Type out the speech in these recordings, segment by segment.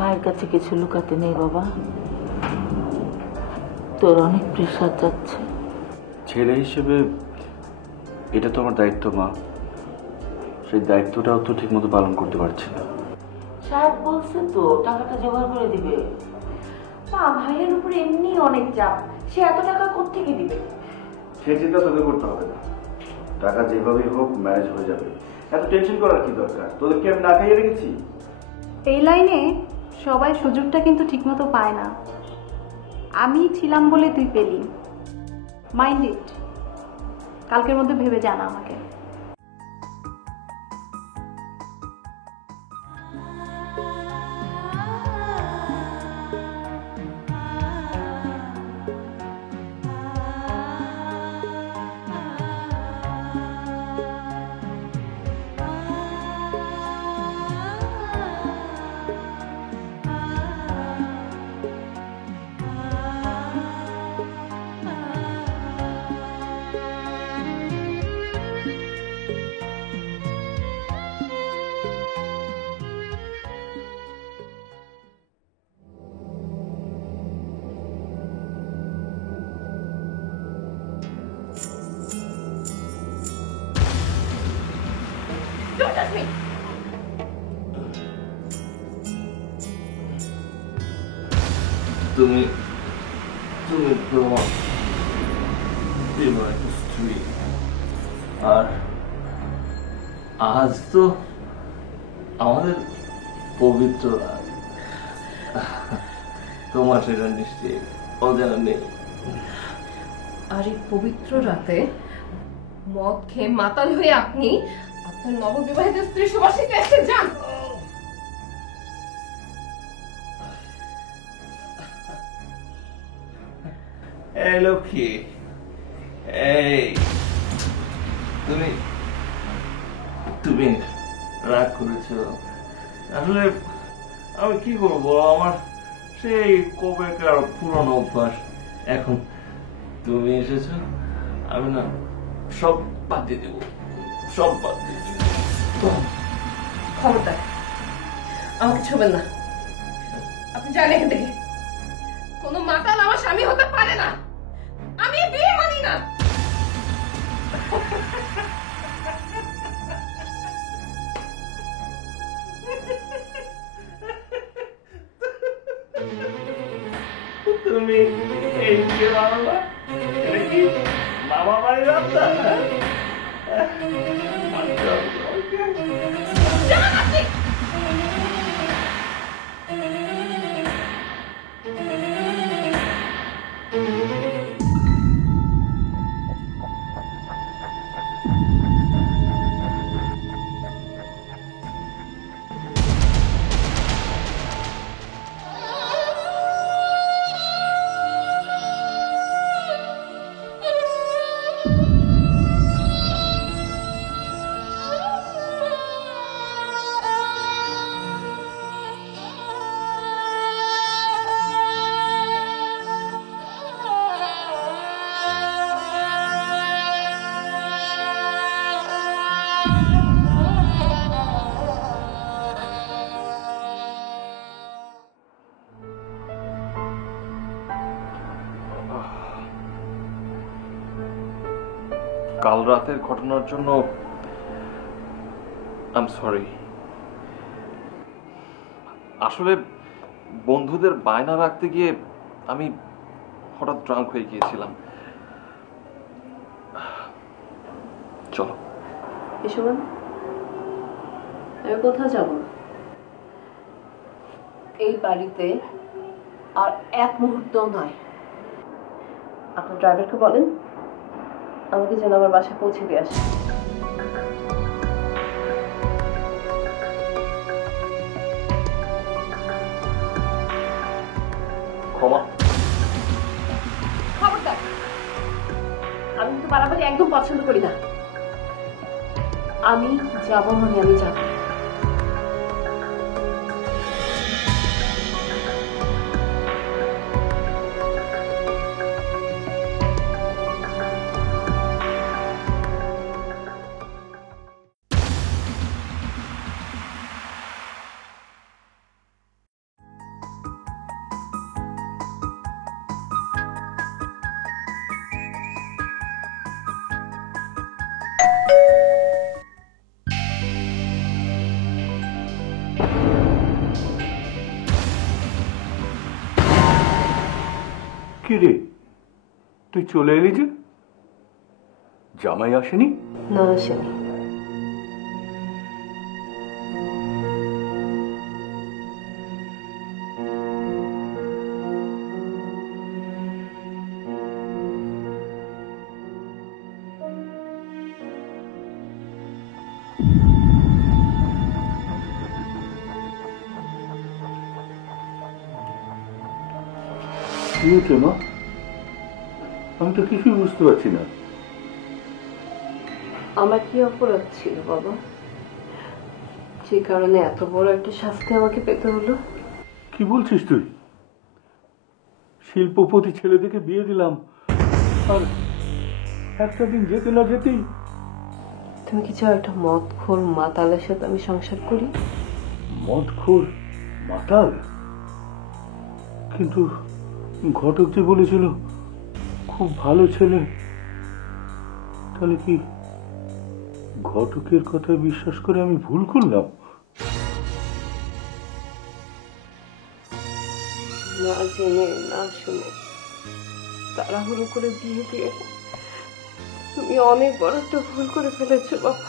মায়ের কাছে কিছু লুকাতে নেই বাবা, তোর অনেক প্রেশার যাচ্ছে। ছেলে হিসেবে এটা তো আমার দায়িত্ব মা, সেই দায়িত্বটাও তো ঠিক মতো পালন করতে পারছি না। সাহেব বলছে তো টাকাটা জোগাড় করে দিবে। মা, ভাইয়ের উপরে এমনি অনেক চাপ, সে এত টাকা কোত্থেকে দিবে? সে চিন্তা তোদের করতে হবে না, টাকা যেভাবেই হোক ম্যানেজ হয়ে যাবে। এত টেনশন করার কি দরকার? তোদেরকে আমি না খাইয়ে রেখেছি। এই লাইনে সবাই সুযোগটা কিন্তু ঠিকমতো পায় না। আমি ছিলাম বলে তুই পেলি। মাইন্ড ইট, কালকের মধ্যে ভেবে জানা আমাকে। Don't touch me! তুমি তুমি তোমার একটা স্ত্রী, আর আজ তো আমাদের পবিত্র রাত। তোমার সেটা নিশ্চয়ই অজানা নেই। আর এই পবিত্র রাতে মদ খেয়ে মাতাল হয়ে আপনি আপনার নববিবাহিত স্ত্রী সুবাসীকে এসে যান। এই লক্ষ্মী, এই তুমি তুমি রাগ করেছো? আসলে আমি কি করবো, আমার সেই কবেকার পুরনো অভ্যাস। এখন তুমি এসেছো, আমি না সব বাদ দিয়ে দেবো, সব বাদ দিয়ে দেবো। খবরদার আমাকে ছুবেন না। আপনি জানেন এখান থেকে কোন মাতাল আমার স্বামী হতে পারে না। আমি বিয়ে মানি না। তুমি এই যে বাংলা, এটা কি মামা বাড়ির রাস্তা? যান আপনি। কাল রাতের ঘটনার জন্য আই এম সরি। আসলে বন্ধুদের বায়না রাখতে গিয়ে আমি হঠাৎ ড্রাঙ্ক হয়ে গিয়েছিলাম। চলো। এসব আমি কোথাও যাব না। এই বাড়িতে আর এক মুহূর্তও নয়। আপনার ড্রাইভারকে বলেন আমাকে যেন আমার বাসায় পৌঁছে দিয়ে আসে। ক্ষমা। খবরদার, আমি কিন্তু বাড়াবাড়ি একদম পছন্দ করি না। আমি যাব মানে আমি যাব। কি রে, তুই চলে এলি যে? জামাই আসেনি? না, আসেনি। কি হয়েছে মা? আমি তো কিছুই বুঝতে পারছি না। আমার কি অপরাধ ছিল বাবা, যে কারণে এত বড় একটা শাস্তি আমাকে পেতে হলো? কি বলছিস তুই? শিল্পপতি ছেলে দেখে বিয়ে দিলাম, আর একটা দিন যেতে না যেতেই। তুমি কি চাও একটা মদখোর মাতালের সাথে আমি সংসার করি? মদখোর মাতাল? কিন্তু ঘটক যে বলেছিল খুব ভালো ছেলে, তাহলে কি ঘটকের কথা বিশ্বাস করে আমি ভুল করলাম? না জেনে না শুনে তাড়াহুড়ো করে বিয়ে দিয়ে তুমি অনেক বড় একটা ভুল করে ফেলেছো বাবা।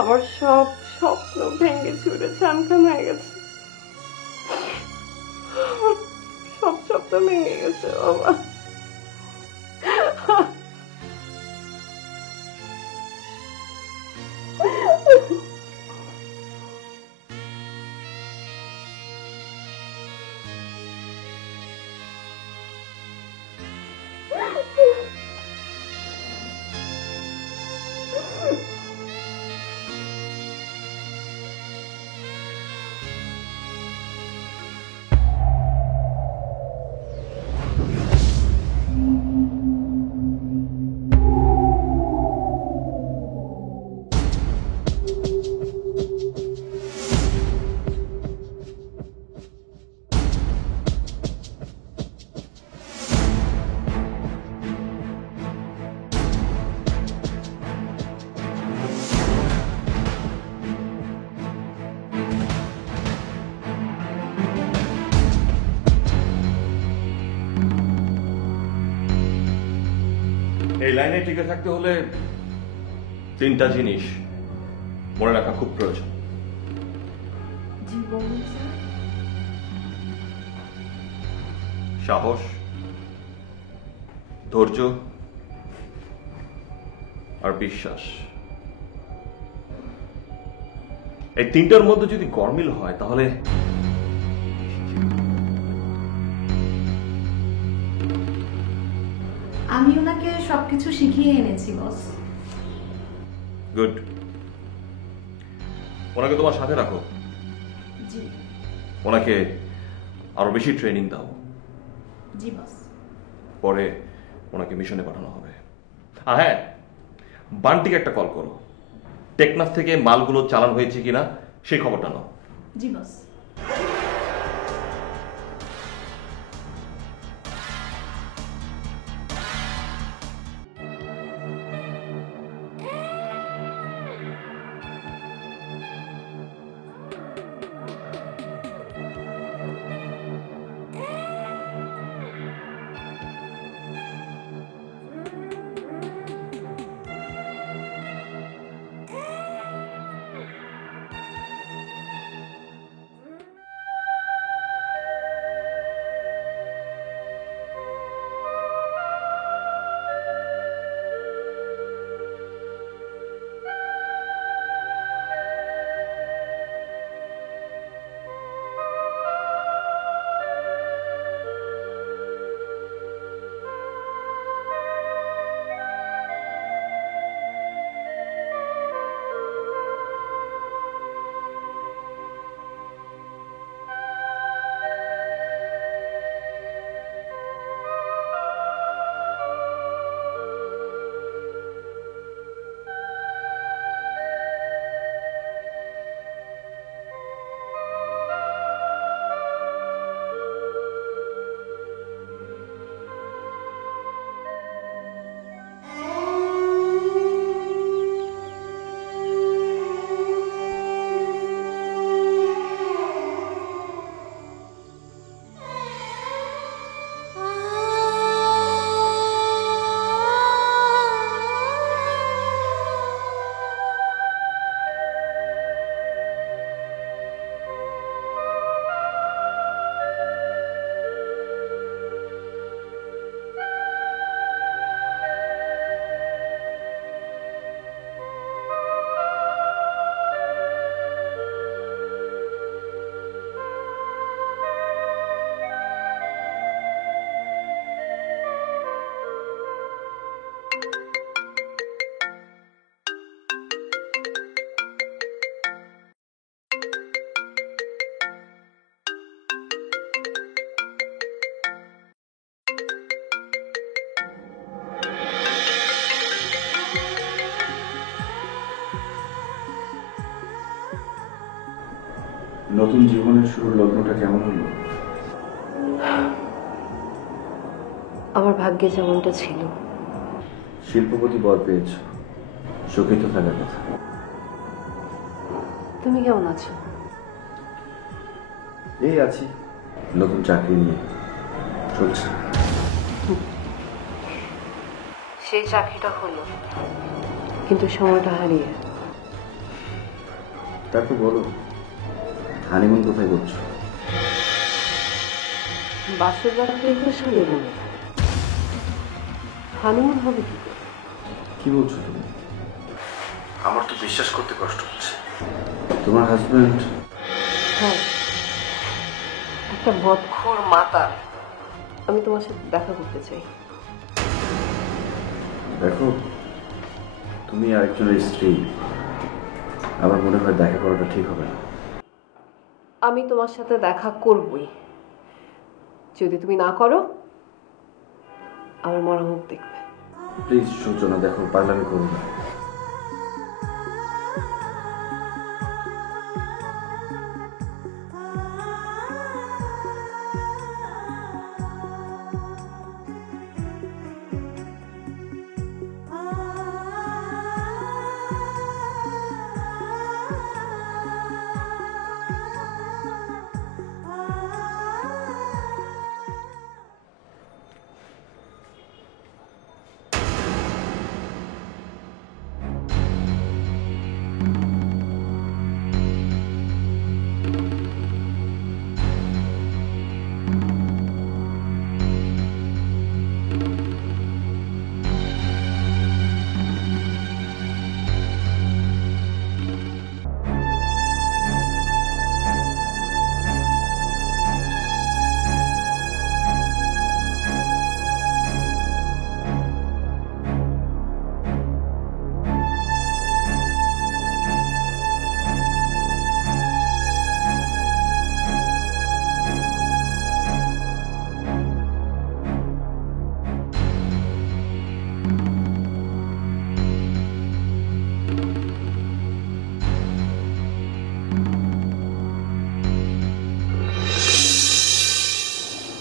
আমার সব স্বপ্ন ভেঙে চুরে ছানখান হয়ে গেছে, আমার সব স্বপ্ন ভেঙে গেছে বাবা। এই লাইনে টিকে থাকতে হলে 3টা জিনিস মনে রাখা খুব প্রয়োজন। সাহস, ধৈর্য আর বিশ্বাস। এই 3টার মধ্যে যদি গরমিল হয় তাহলে আমি ওনাকে সবকিছু শিখিয়ে এনেছি বস। গুড। ওনাকে তোমার সাথে রাখো, জি। ওনাকে আরো বেশি ট্রেনিং দাও। জি বস। পরে ওনাকে মিশনে পাঠানো হবে। আর হ্যাঁ, বান্টিকে একটা কল করো, টেকনাফ থেকে মালগুলো চালান হয়েছে কিনা সেই খবরটা নাও। জি বস। নতুন জীবনের শুরুর লগ্নটা কেমন হলো? আমার ভাগ্যে যেমনটা ছিল। শিল্পপতি বর পেয়েছ, সুখী তো থাকার কথা। তুমি কেমন আছো? এই আছি, নতুন চাকরি নিয়ে চলছে। সেই চাকরিটা হলো, কিন্তু সময়টা হারিয়ে। তারপর বলো, হানিমুন কোথায় করছো? বাসের রাত্রে সাথে বলে হানিমুন হবে কি করে? কি বলছো তুমি? আমার তো বিশ্বাস করতে কষ্ট হচ্ছে। তোমার হাজবেন্ড? হ্যাঁ, একটা বদখোর মাতাল। আমি তোমার সাথে দেখা করতে চাই। দেখো, তুমি আরেকজনের স্ত্রী, আমার মনে হয় দেখা করাটা ঠিক হবে না। আমি তোমার সাথে দেখা করবই। যদি তুমি না করো, আমার মরা মুখ দেখবে। প্লিজ সূচনা, দেখো, পাগলামি করো না।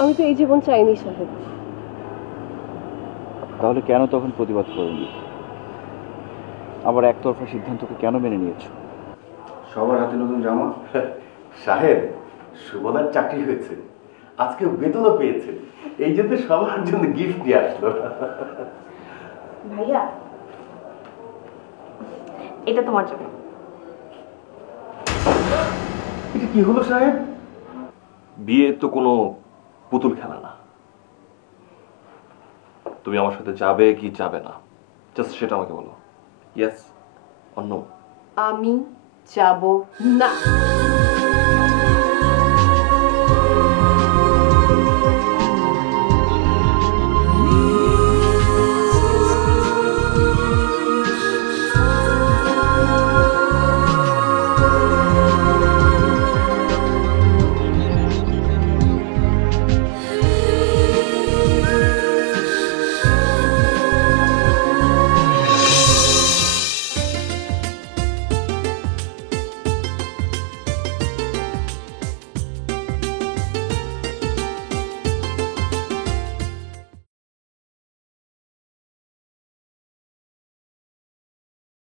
আমি তো এই জীবন চাইনি সাহেব। তাহলে কেন তখন প্রতিবাদ করেনি? আবার একতরফা সিদ্ধান্তকে কেন মেনে নিয়েছো? সবার হাতে নতুন জামা। সাহেব, সুবলার চাকরি হয়েছে, আজকে বেতনও পেয়েছে, এই জন্য সবার জন্য গিফট নিয়ে আসলো। ভাইয়া, এটা তোমার জন্য। এটা কি হলো সাহেব? বিয়ে তো কোনো পুতুল খেলা না। তুমি আমার সাথে যাবে কি যাবে না, জাস্ট সেটা আমাকে বলো। Yes or no? আমি যাব না।